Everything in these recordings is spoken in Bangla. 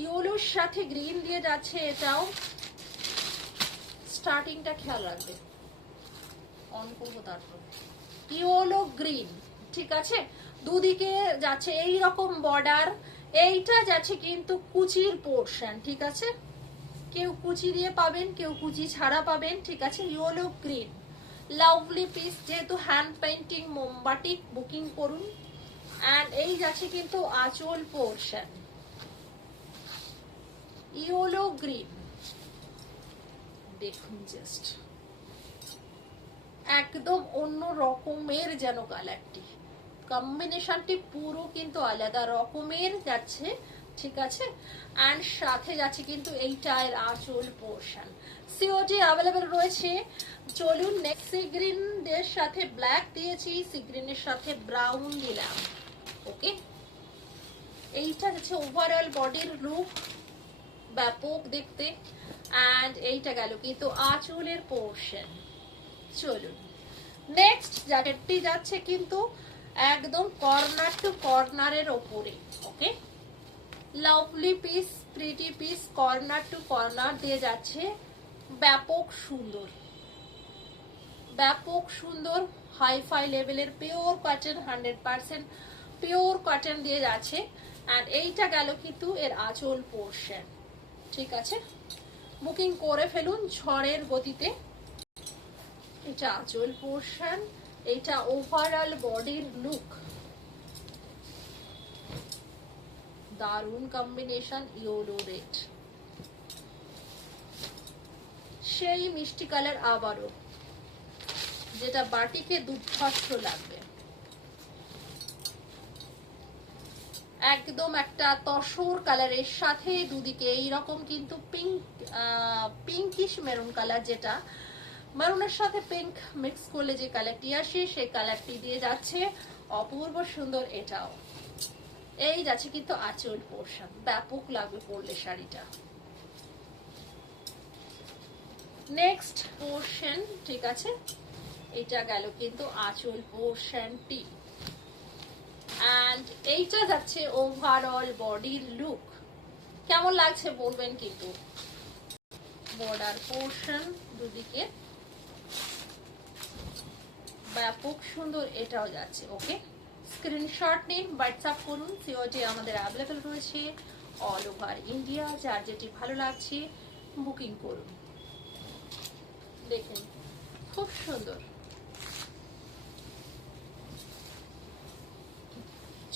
ইয়েলোর সাথে গ্রিন দিয়ে যাচ্ছে, এটাও স্টার্টিংটা খেয়াল রাখবে, অন করবো তারপর। ইয়েলো গ্রিন, ঠিক আছে, দুদিকে যাচ্ছে এই রকম বর্ডার। এইটা যাচ্ছে কিন্তু কুচির পোর্শন, ঠিক আছে, কেউ কুচি দিয়ে পাবেন, কেউ কুচি ছাড়া পাবেন, ঠিক আছে। ইয়েলো গ্রিন লাভলি পিস, যেহেতু হ্যান্ড পেইন্টিং মোমবাটিক বুকিং করুন। এন্ড এই যাচ্ছে কিন্তু আঁচল পোর্শন, ইয়েলো গ্রিন, দেখুন জাস্ট একদম অন্য রকমের যেন কালারটি, কম্বিনেশনটি পুরো কিন্তু আলাদা রকমের যাচ্ছে, ঠিক আছে। এন্ড সাথে যাচ্ছে কিন্তু এইটা এর আঁচল পোর্শন। সিওটি অ্যাভেলেবেল রয়েছে। চলুন নেক্সট, সি গ্রিন এর সাথে ব্ল্যাক দিয়েছি, সি গ্রিনের সাথে ব্রাউন দিলাম, ওকে। এইটা যাচ্ছে ওভারঅল বডির লুক, ব্যাপক দেখতে। এন্ড এইটা গেল কিন্তু আঁচলের পোর্শন। চলুন নেক্সট, জ্যাকেটটি যাচ্ছে কিন্তু একদম কর্নার টু কর্নারের ওপরে, okay. Lovely piece, pretty piece, corner to corner দিয়ে যাচ্ছে, ব্যাপক সুন্দর, ব্যাপক সুন্দর, হাইফাই লেভেলের পিওর কটন, 100% পিওর কটন দিয়ে যাচ্ছে। এন্ড এইটা গেল কিন্তু এর আঁচল পোর্শন, ঠিক আছে। বুকিং করে ফেলুন ঝড়ের গতিতে। এটা আঁচল পোর্শন, এটা ওভারঅল বডির লুক, দারুন কম্বিনেশন, ইয়েলো রেড, সেই মিষ্টি কালার আবারও, যেটা বাটিকে দুর্ধর্ষ লাগবে। একদম একটা তসর কালারের সাথে দুদিকে এইরকম কিন্তু পিঙ্ক, পিঙ্কিশ মেরুন কালার, যেটা মেরুনের সাথে পিঙ্ক মিক্স করলে যে কালারটি আসে সেই কালারটি দিয়ে যাচ্ছে, অপূর্ব সুন্দর। এটাও এই যাচ্ছে কিন্তু আঁচল পোর্শন, ব্যাপক লাগবে পরলে শাড়িটা। নেক্সট পোর্শন, ঠিক আছে, এটা গেল কিন্তু আঁচল পোর্শনটি। এন্ড এইটা যাচ্ছে ওভারঅল বডির লুক, কেমন লাগছে বলবেন কিন্তু। বর্ডার পোর্শন দুদিকে ব্যাপক সুন্দর, এটাও যাচ্ছে, ওকে। স্ক্রিনশট নিন, হোয়াটসঅ্যাপ করুন, সিওটি আমাদের অ্যাভেলেবেল রয়েছে অল ওভার ইন্ডিয়া। যার যেটি ভালো লাগছে বুকিং করুন। দেখুন খুব সুন্দর,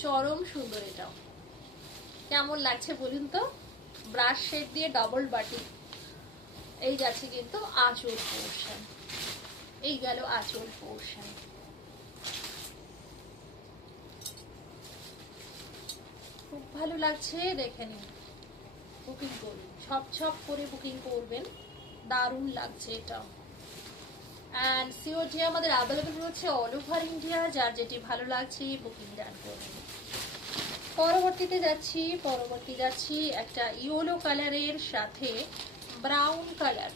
চরম সুন্দর। এটাও কেমন লাগছে বলুন তো। ব্রাশ শেড দিয়ে ডাবল বাটি, এই যাচ্ছে কিন্তু আঁচল পোর্শন, এই গেল আঁচল পোর্শন। খুব ভালো লাগছে, দেখে নিন, বুকিং করুন, ছপ ছপ করে বুকিং করবেন, দারুণ লাগছে এটাও। এন্ড সিওটি আমাদের অ্যাভেলেবেল রয়েছে অল ওভার ইন্ডিয়া। যার যেটি ভালো লাগছে বুকিং ডান করুন। পরবর্তীতে যাচ্ছি একটা ইয়েলো কালারের সাথে ব্রাউন কালার।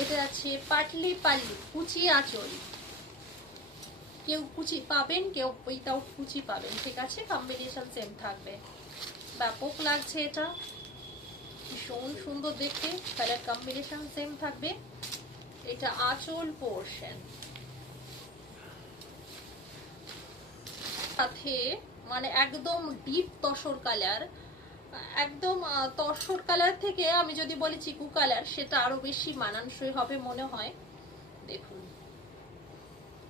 এটা যাচ্ছে পাটলি পাল্লু, কুচি আঁচল, কেউ কুচি পাবেন, কেউ উইথাউট কুচি পাবেন, ঠিক আছে, কম্বিনেশন সেম থাকবে। ব্যাপক লাগছে এটা, ভীষণ সুন্দর দেখতে, কালার কম্বিনেশন সেম থাকবে। এটা আঁচল পোর্শন, সাথে মানে একদম ডিপ তসর কালার, একদম তসর কালার থেকে আমি যদি বলি চিকু কালার, সেটা আরো বেশি মানানসই হবে মনে হয়। দেখুন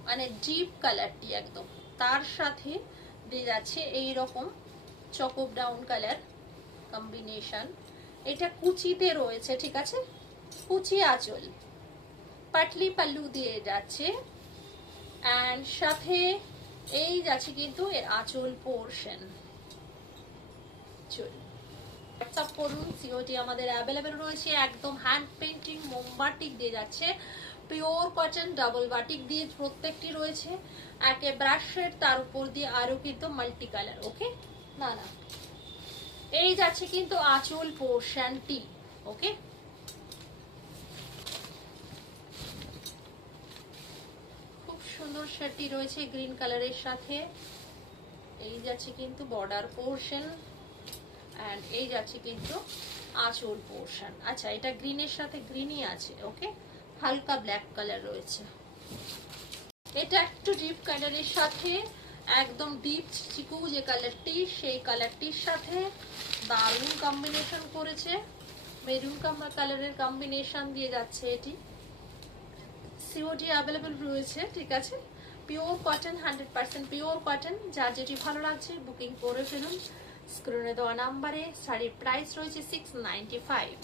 মানে ডিপ কালারটি একদম, তার সাথে দিয়ে যাচ্ছে এইরকম চকো ব্রাউন কালার কম্বিনেশন। এটা কুচিতে রয়েছে, ঠিক আছে, কুচি আঁচল, পাটলি পাল্লু দিয়ে যাচ্ছে। এন্ড সাথে এই যাচ্ছে কিন্তু এর আঁচল পোর্শন। চলুন হোয়াটসঅ্যাপ করুন, সিওটি আমাদের অ্যাভেলেবেল রয়েছে। একদম হ্যান্ড পেইন্টিং মোমবাটিক দিয়ে যাচ্ছে, পিওর কটন ডাবল বাটিক দিয়ে প্রত্যেকটি রয়েছে। একে ব্রাশ শেড, তার উপর দিয়ে আরো কিন্তু মাল্টি কালার, ওকে। না না, এই যাচ্ছে কিন্তু আঁচল পোর্শনটি, ওকে। খুব সুন্দর শাড়িটি রয়েছে গ্রিন কালারের সাথে, এই যাচ্ছে কিন্তু বর্ডার পোর্শন, অ্যান্ড এই যাচ্ছে কিন্তু আঁচল পোর্শন। আচ্ছা, এটা গ্রিনের সাথে গ্রিনই আছে, ওকে, হালকা ব্ল্যাক কালার রয়েছে। এটা একটু ডিপ কালারের সাথে, একদম ডিপ চিকু যে কালারটি, সেই কালারটির সাথে দারুণ কম্বিনেশন করেছে। মেরুন কালারের কম্বিনেশন দিয়ে যাচ্ছে এটি। সিওডি অ্যাভেলেবেল রয়েছে, ঠিক আছে। Pure cotton, 100% pure cotton. যার যেটি ভালো লাগছে বুকিং করে ফেলুন। স্ক্রিনে দেওয়া নাম্বারে। শাড়ির প্রাইস রয়েছে 695।